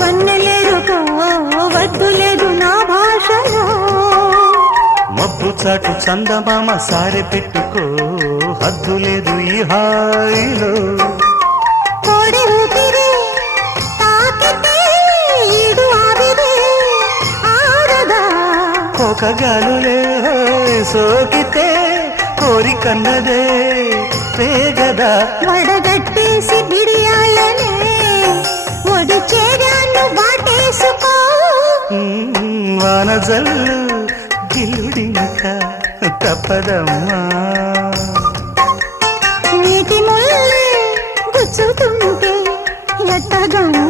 వన్నెలేరుకో వద్దు లేదు నా భాషలో. మబ్బు చాటు చందమామ సారె పెట్టుకో హద్దు లేదు ఈ హాయిలో. కోడి ఊపిరి తాకితే ఈడు ఆవిరి ఆరదా. ఒక గాలులే సోకితే కోరికన్నదే పేగదా. వడగట్టేసి బిడియాలనే ఒడి చేరాను వాటేసుకో. వానజల్లు గిల్లుడింక తప్పదమ్మా. నీటి ముల్లే గుచ్చుతుంటే ఎట్టగమ్మా.